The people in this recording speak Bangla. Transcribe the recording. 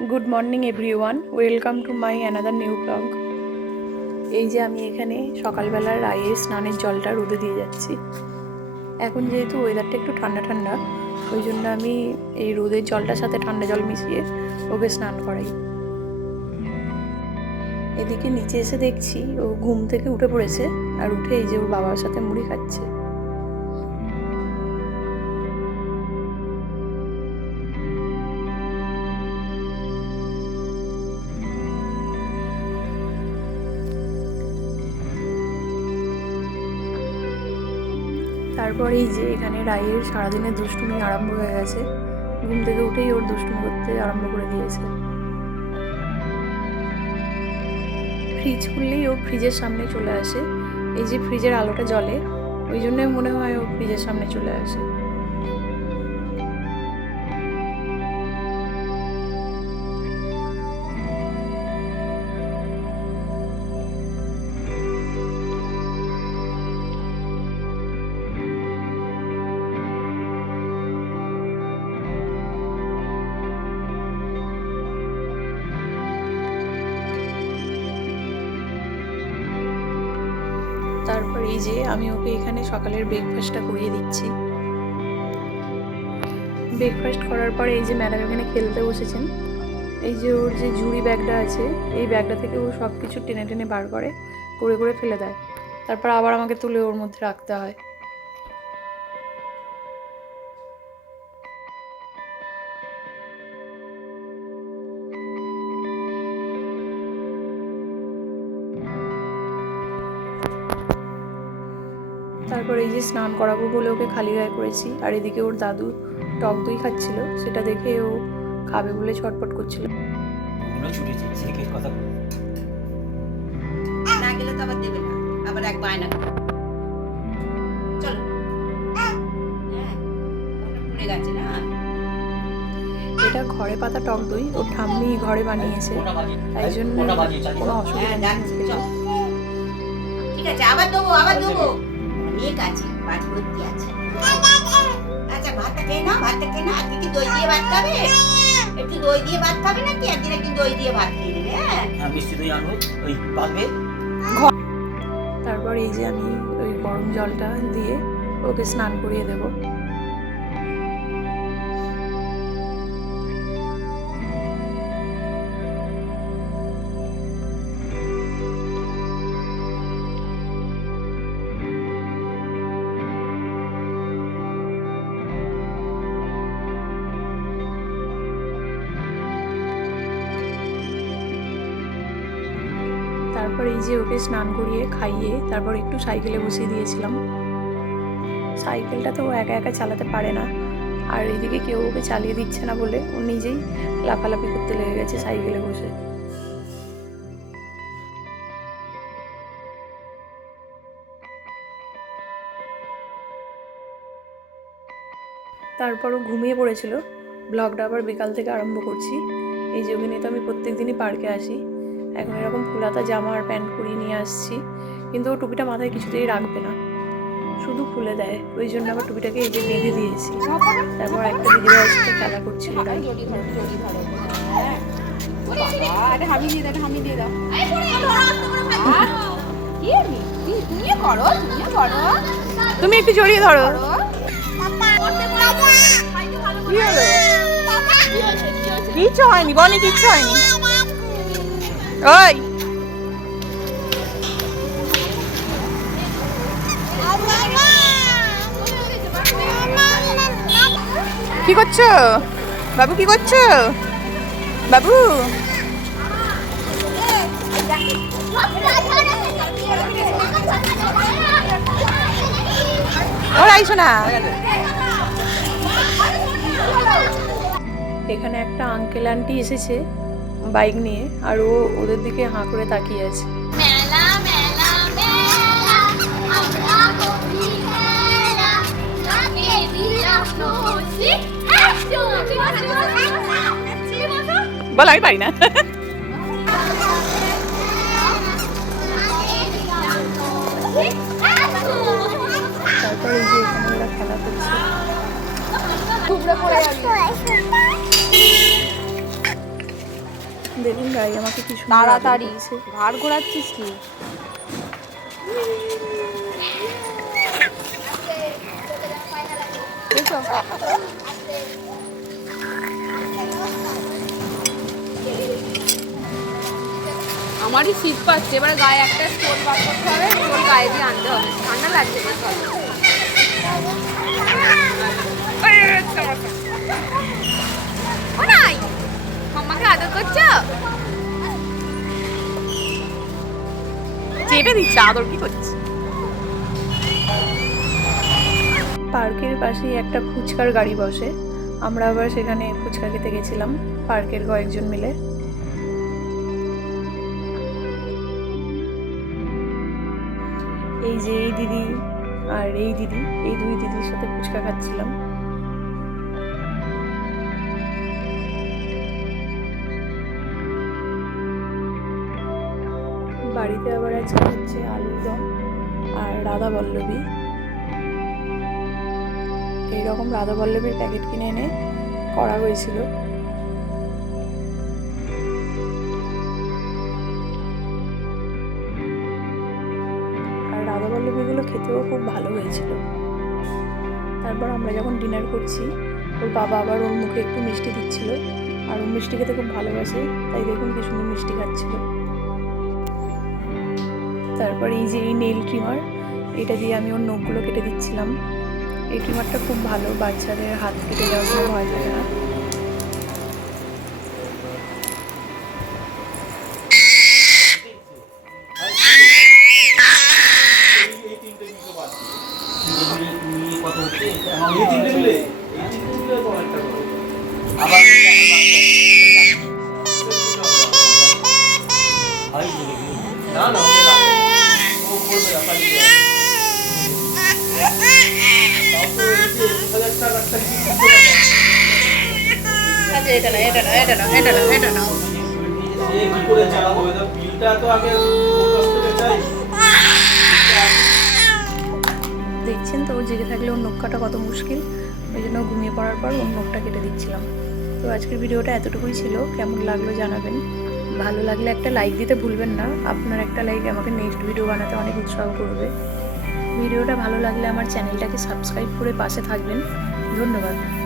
Good morning everyone welcome to my another new blog এই যে আমি এখানে সকালবেলার রায়ের স্নানের জলটা রোদে দিয়ে যাচ্ছি। এখন যেহেতু ওয়েদারটা একটু ঠান্ডা ঠান্ডা, ওই জন্য আমি এই রোদের জলটার সাথে ঠান্ডা জল মিশিয়ে ওকে স্নান করাই। এদিকে নিচে এসে দেখছি ও ঘুম থেকে উঠে পড়েছে আর উঠে এই যে ওর বাবার সাথে মুড়ি খাচ্ছে। তারপর এই যে এখানে রায়ের সারাদিনের দুষ্টুমি আরম্ভ হয়ে গেছে। ঘুম থেকে উঠেই ওর দুষ্টুমি করতে আরম্ভ করে দিয়েছে। ফ্রিজ খুললেই ও ফ্রিজের সামনে চলে আসে। এই যে ফ্রিজের আলোটা জ্বলে, ওই জন্যই মনে হয় ও ফ্রিজের সামনে চলে আসে। তারপর এই যে আমি ওকে এখানে সকালের ব্রেকফাস্টটা করিয়ে দিচ্ছি। ব্রেকফাস্ট করার পরে এই যে ম্যাডাম এখানে খেলতে বসেছেন। এই যে ওর যে ঝুড়ি ব্যাগটা আছে, এই ব্যাগটা থেকে ও সব কিছু টেনে টেনে বার করে করে করে ফেলে দেয়। তারপর আবার আমাকে তুলে ওর মধ্যে রাখতে হয়। তারপর এই যে স্নান করাবো বলে ওকে খালি গায়ে করেছি। আর এদিকে ওর দাদু টক দই খাচ্ছিল সেটা দেখে ও খাবে বলে ছটপট করছিল। না গেলে তো আবার দেবে না আবার এক বায়না চলো। হ্যাঁ পুড়ে গেছে না? এটা ঘরে পাতা টক দই ওর ঠাম্মি ঘরে বানিয়েছে। তাই জন্য কটা কোনো অসুবিধা হ্যাঁ। ঠিক আছে আবার দেবো আবার দেবো। অনেক আছে ভাত ভর্তি আছে। আচ্ছা ভাতটা খেয়ে নাও ভাতটা খেয়ে নাও। আজকে কি দই দিয়ে ভাত খাবে? একটু দই দিয়ে ভাত খাবে নাকি? একদিন একদিন দই দিয়ে ভাত খেয়ে নেবে হ্যাঁ? হ্যাঁ, মিষ্টি দই আনব ওই পাবে তারপর এই যে আমি ওই গরম জলটা দিয়ে ওকে স্নান করিয়ে দেবো। তারপর এই যে ওকে স্নান করিয়ে খাইয়ে তারপর একটু সাইকেলে বসিয়ে দিয়েছিলাম। সাইকেলটা তো ও একা একা চালাতে পারে না। আর এদিকে কেউ ওকে চালিয়ে দিচ্ছে না বলে ও নিজেই লাফালাফি করতে লেগে গেছে সাইকেলে বসে। তারপরও ঘুমিয়ে পড়েছিল। ব্লগটা আবার বিকাল থেকে আরম্ভ করছি। এই নিয়ে তো আমি প্রত্যেক দিনই পার্কে আসি। এখন এরকম ফুলাতা জামা আর প্যান্ট পরিয়ে নিয়ে আসছি। কিন্তু ও টুপিটা মাথায় কিছুতেই রাখবে না। শুধু খুলে দেয়। ওই জন্য আবার টুপিটাকে এই যে বেঁধে দিয়েছি। তারপর একটা দিদিভাইয়ের সাথে খেলা করছিল তুমি একটু জড়িয়ে ধরো। কি হলো? কিচ্ছু হয়নি বনি কিচ্ছু হয়নি। ওই। কি করছ? বাবু কি করছ? বাবু। আইসো না এখানে একটা আঙ্কেল আন্টি এসেছে। বাইক নিয়ে আর ও ওদের দিকে হাঁ করে তাকিয়ে আছে। একটু বল আমি পারি না। তারপর এই যে এখানে খেলা করছে। দেখুন গাই আমাকে কি তাড়াতাড়ি। ঘাড় ঘোরাচ্ছিস কি? আমারই শীত পাচ্ছে, এবার গায়ে একটা স্টোল বার করতে হবে স্টোল গায়ে দিয়ে আনতে হবে। ঠান্ডা লাগছে ভালো নাই। আমাকে আদর করছ? চেপে দিচ্ছে আদর কি করছিস পার্কের পাশেই একটা ফুচকার গাড়ি বসে। আমরা আবার সেখানে ফুচকা খেতে গেছিলাম পার্কের কয়েকজন মিলে। এই যে এই দিদি আর এই দিদি এই দুই দিদির সাথে ফুচকা খাচ্ছিলাম। বাড়িতে আবার আজকে হচ্ছে আলুর দম আর রাধা বল্লভী। এইরকম রাধা বল্লভীর প্যাকেট কিনে এনে করা হয়েছিল। আর রাধা বল্লভীগুলো খেতেও খুব ভালো হয়েছিল। তারপর আমরা যখন ডিনার করছি, ওর বাবা আবার ওর মুখে একটু মিষ্টি দিচ্ছিল। আর ও মিষ্টি খেতে খুব ভালোবাসে, তাই দেখুন কি সুন্দর মিষ্টি খাচ্ছিল। তারপর এই যে এই নেল ট্রিমার এটা দিয়ে আমি ওর নখগুলো কেটে দিচ্ছিলাম। এই ট্রিমারটা খুব ভালো, বাচ্চাদের হাত কেটে যাওয়ার ভয় থাকে না। 20,000 টাকারটা কি করতে পারবে? এটা না এটা না এটা না এটা এটা আগে। দেখছেন তো জেগে থাকলে ওর নখ কত মুশকিল। ওই জন্য ঘুমিয়ে পড়ার পর ওর নখটা কেটে দিচ্ছিলাম। তো আজকের ভিডিওটা এতটুকুই ছিল। কেমন লাগল জানাবেন। ভালো লাগলে একটা লাইক দিতে ভুলবেন না। আপনার একটা লাইক আমাকে নেক্সট ভিডিও বানাতে অনেক উৎসাহ করবে। ভিডিওটা ভালো লাগলে আমার চ্যানেলটাকে সাবস্ক্রাইব করে পাশে থাকবেন। ধন্যবাদ।